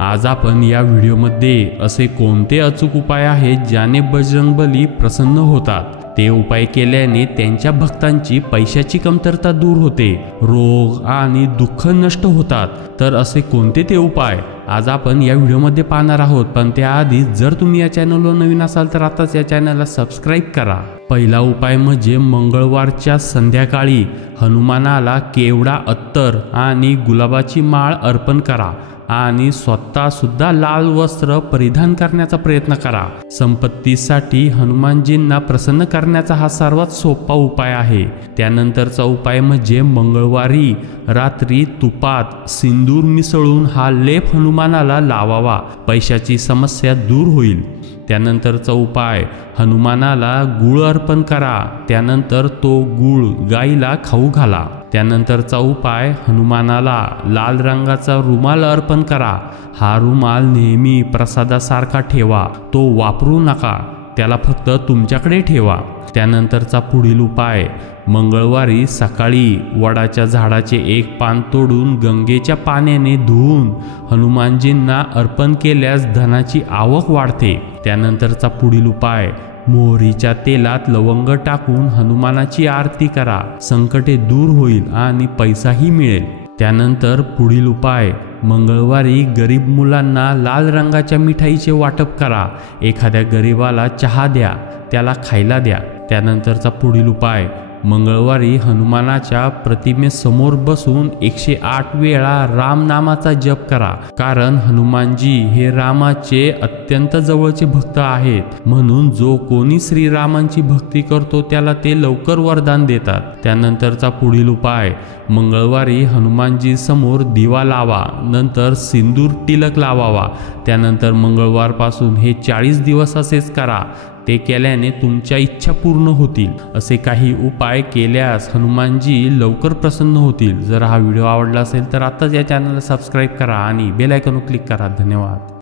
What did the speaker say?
आज आपण या व्हिडिओमध्ये असे कोणते अचूक उपाय आहेत ज्याने बजरंगबली प्रसन्न होतात, ते उपाय केल्याने त्यांच्या भक्तांची पैशाची कमतरता दूर होते, रोग आणि दुःख नष्ट होतात। तर असे कोणते ते उपाय आज आपण या व्हिडिओमध्ये पाहणार आहोत। पण त्याआधी जर तुम्ही या चॅनलवर नवीन असाल तर आताच या चॅनलला सबस्क्राइब करा। पहिला उपाय म्हणजे मंगळवारच्या संध्याकाळी हनुमानाला केवडा अत्तर आणि गुलाबाची माळ अर्पण करा आणि स्वतः सुद्धा लाल वस्त्र परिधान करण्याचा प्रयत्न करा। संपत्तीसाठी हनुमानजींना प्रसन्न करण्याचा हा सर्वात सोपा उपाय आहे। त्यानंतरचा उपाय म्हणजे मंगळवारी रात्री तुपात सिंदूर मिसळून हा लेप हनुमानाला लावावा, पैशाची समस्या दूर होईल। त्यानंतरचा उपाय हनुमानाला गुळ अर्पण करा, त्यानंतर तो गुळ गाईला खाऊ घाला। त्यानंतरचा उपाय हनुमानाला लाल रंगाचा रुमाल अर्पण करा। हा रुमाल नेहमी प्रसादासारखा ठेवा, तो वापरू नका, त्याला फक्त तुमच्याकडे ठेवा। त्यानंतरचा पुढील उपाय मंगळवारी सकाळी वडाच्या झाडाचे एक पान तोडून गंगेच्या पाण्याने धुवून हनुमानजींना अर्पण केल्यास धनाची आवक वाढते। त्यानंतरचा पुढील उपाय मोहरीच्या तेलात लवंग टाकून हनुमानाची आरती करा, संकटे दूर होईल आणि पैसाही मिळेल। त्यानंतर पुढील उपाय मंगळवारी गरीब मुलांना लाल रंगाच्या मिठाईचे वाटप करा, एखाद्या गरीबाला चहा द्या, त्याला खायला द्या। त्यानंतरचा पुढील उपाय मंगळवारी हनुमानाच्या प्रतिमेसमोर बसून 108 वेळा राम नामाचा जप करा, कारण हनुमानजी हे रामाचे अत्यंत जवळचे भक्त आहेत, म्हणून जो कोणी श्रीरामांची भक्ती करतो त्याला ते लवकर वरदान देतात। त्यानंतरचा पुढील उपाय मंगळवारी हनुमानजी समोर दिवा लावा, नंतर सिंदूर टिलक लावावा। त्यानंतर मंगळवारपासून हे 40 दिवस असेच करा, ते केल्याने तुमच्या इच्छा पूर्ण होतील। असे काही उपाय केल्यास हनुमानजी लवकर प्रसन्न होतील। जर हा व्हिडिओ आवडला असेल तर आताच या चॅनलला सबस्क्राइब करा आणि बेल आयकॉनवर क्लिक करा। धन्यवाद।